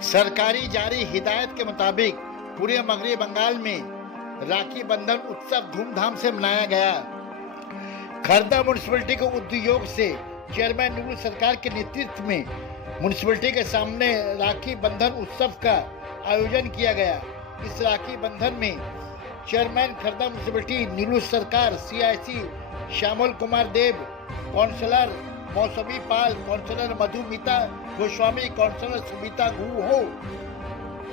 सरकारी जारी हिदायत के मुताबिक पूरे मगरबी बंगाल में राखी बंधन उत्सव धूमधाम से मनाया गया। खरदा म्यूनिसिपैलिटी के उद्योग से चेयरमैन नुरुल सरकार के नेतृत्व में म्यूनिसिपैलिटी के सामने राखी बंधन उत्सव का आयोजन किया गया। इस राखी बंधन में chairman Khardah municipality Nurul Sarkar, CIC Shyamal Kumar Deb, councillor Mousumi Pal, councillor Madhumita Goswami, councillor Sumita Guha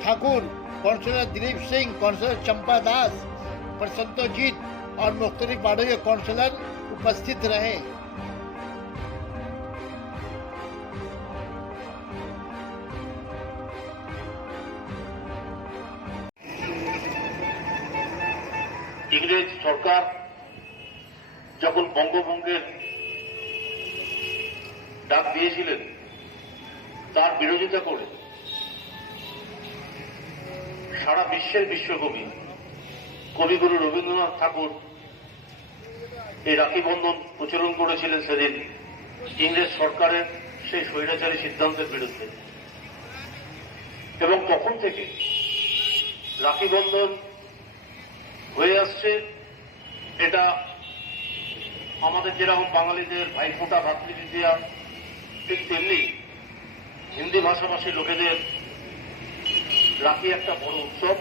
Thakur, councillor Dilip Singh, councillor Champa Das, Prasenjit और मुख्तलिफ वार्डों के काउंसलर उपस्थित रहे। इंग्रेज सरकार যখন বঙ্গভঙ্গের ডাক দিয়েছিলেন তার বিরোধিতা করে সারা বিশ্বের বিশ্বকবি কবিগুরু রবীন্দ্রনাথ ঠাকুর এই রাখি বন্ধন প্রচলন করেছিলেন সেদিন ইংরেজ সরকারের সেই স্বৈরাচারী সিদ্ধান্তের বিরুদ্ধে। এবং তখন থেকে রাখি বন্ধন হয়ে আসছে। এটা আমাদের যেরকম বাঙালিদের ভাইফোঁটা ভাতৃদ্বিতীয়া, ঠিক তেমনি হিন্দি ভাষাভাষী লোকেদের রাখি একটা বড় উৎসব।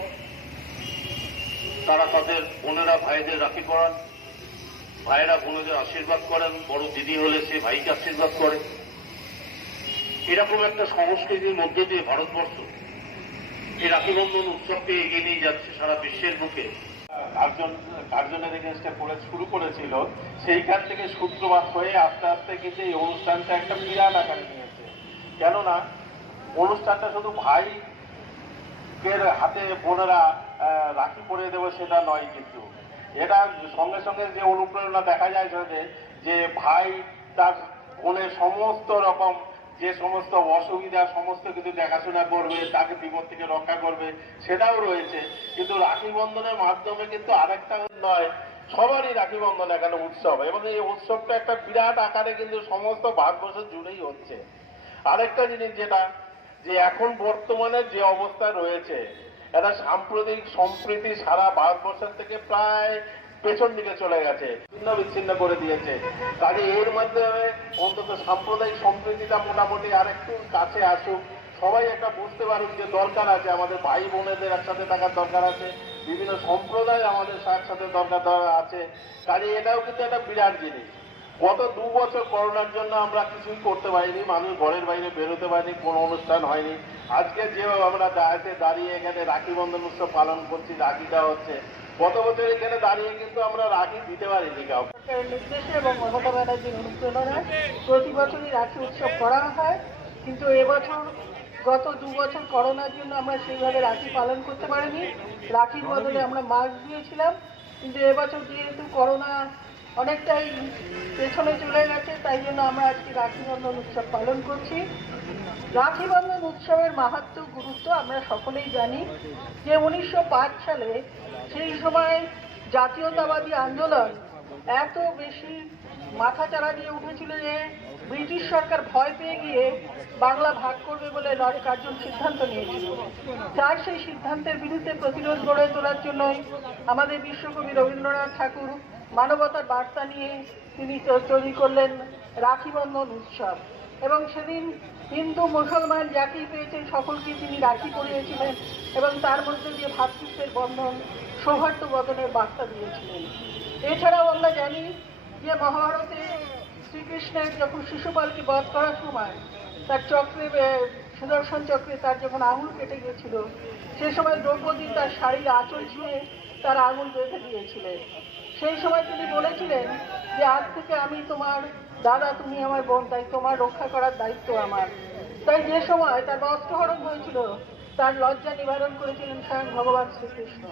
তারা তাদের বোনেরা ভাইদের রাখি পরান, ভাইয়েরা বোনেদের আশীর্বাদ করেন, বড় দিদি হলে সে ভাইকে আশীর্বাদ করে। এরকম একটা সংস্কৃতির মধ্যে দিয়ে ভারতবর্ষ এই রাখি বন্ধন উৎসবকে এগিয়ে নিয়ে যাচ্ছে সারা বিশ্বের বুকে। কার্জনের এগেনস্টে শুরু করেছিল, সেইখান থেকে সূত্রপাত হয়ে আস্তে আস্তে কিন্তু এই অনুষ্ঠানটা একটা বিরাট আকারে নিয়েছে। কেননা অনুষ্ঠানটা শুধু ভাইয়ের হাতে বোনেরা রাখি পরিয়ে দেবো সেটা নয়, কিন্তু এটা সঙ্গে সঙ্গে যে অনুপ্রেরণা দেখা যায় যে ভাই তার বোনের সমস্ত রকম যে সমস্ত অসুবিধা সমস্ত কিছু দেখাশোনা করবে, তাকে বিপদ থেকে রক্ষা করবে, সেটাও রয়েছে। কিন্তু রাখি বন্ধনের মাধ্যমে কিন্তু আরেকটা নয়, সবারই রাখি বন্ধন এখানে উৎসব, এবং এই উৎসবটা একটা বিরাট আকারে কিন্তু সমস্ত ভারতবর্ষ জুড়েই হচ্ছে। আরেকটা জিনিস যেটা যে এখন বর্তমানে যে অবস্থা রয়েছে, একটা সাম্প্রতিক সম্প্রীতি সারা ভারতবর্ষের থেকে প্রায় পেছন দিকে চলে গেছে, ছিন্ন বিচ্ছিন্ন করে দিয়েছে। কাজে এর মাধ্যমে অন্তত সাম্প্রদায়িক সম্প্রীতিটা মোটামুটি আরেকটু কাছে আসুক, সবাই একটা বুঝতে পারুক যে দরকার আছে, আমাদের ভাই বোনেদের একসাথে থাকার দরকার আছে, বিভিন্ন সম্প্রদায় আমাদের একসাথে দরকার আছে। কাজে এটাও কিন্তু একটা বিরাট জিনিস। গত 2 বছর করোনার জন্য আমরা কিছুই করতে পারিনি, মানুষ ঘরের বাইরে বেরোতে পারিনি, কোনো অনুষ্ঠান হয়নি। আজকে যেভাবে আমরা দাঁড়িয়ে এখানে রাখি বন্ধন উৎসব পালন করছি, রাখি দেওয়া হচ্ছে, গত বছর এখানে দাঁড়িয়ে কিন্তু আমরা রাখি দিতে পারিনি কাউকে। নির্দেশে এবং মমতা ব্যানার্জির অনুপ্রেরণায় প্রতি বছরই রাখি উৎসব করা হয়, কিন্তু এবছর গত 2 বছর করোনার জন্য আমরা সেইভাবে রাখি পালন করতে পারিনি। রাখির বদলে আমরা মাস্ক দিয়েছিলাম, কিন্তু এবছর যেহেতু করোনা অনেকটাই পেছনে চলে গেছে, তাই জন্য আমরা আজকে রাখি বন্ধন উৎসব পালন করছি। রাখি বন্ধন উৎসবের মাহাত্ম্য গুরুত্ব আমরা সকলেই জানি যে 1905 সালে সেই সময় জাতীয়তাবাদী আন্দোলন এত বেশি মাথাচাড়া দিয়ে উঠেছিল যে ব্রিটিশ সরকার ভয় পেয়ে গিয়ে বাংলা ভাগ করবে বলে লর্ড কার্জন সিদ্ধান্ত নিয়েছিল। তার সেই সিদ্ধান্তের বিরুদ্ধে প্রতিরোধ গড়ে তোলার জন্যই আমাদের বিশ্বকবি রবীন্দ্রনাথ ঠাকুর মানবতার বার্তা নিয়ে তিনি তৈরি করলেন রাখি বন্ধন উৎসব, এবং সেদিন হিন্দু মুসলমান যাকেই পেয়েছেন সকলকে তিনি রাখি পরিয়েছিলেন এবং তার মধ্যে দিয়ে ভ্রাতৃত্বের বন্ধন, সৌহার্দ্য বদনের বার্তা দিয়েছিলেন। এছাড়াও আমরা জানি যে মহাভারতে শ্রীকৃষ্ণের যখন শিশুপালকে বধ করার সময় তার চক্রে, সুদর্শন চক্রে তার যখন আঙুল কেটে গিয়েছিল, সে সময় দ্রৌপদী তার শাড়ির আঁচল ছুঁয়ে তার আঙুল বেঁধে দিয়েছিলেন। সেই সময় তিনি বলেছিলেন যে আজ থেকে আমি তোমার দাদা, তুমি আমার বোন, তাই তোমার রক্ষা করার দায়িত্ব আমার। তাই যে সময় তার বস্ত্রহরণ হয়েছিল তার লজ্জা নিবারণ করেছিলেন স্বয়ং ভগবান শ্রীকৃষ্ণ।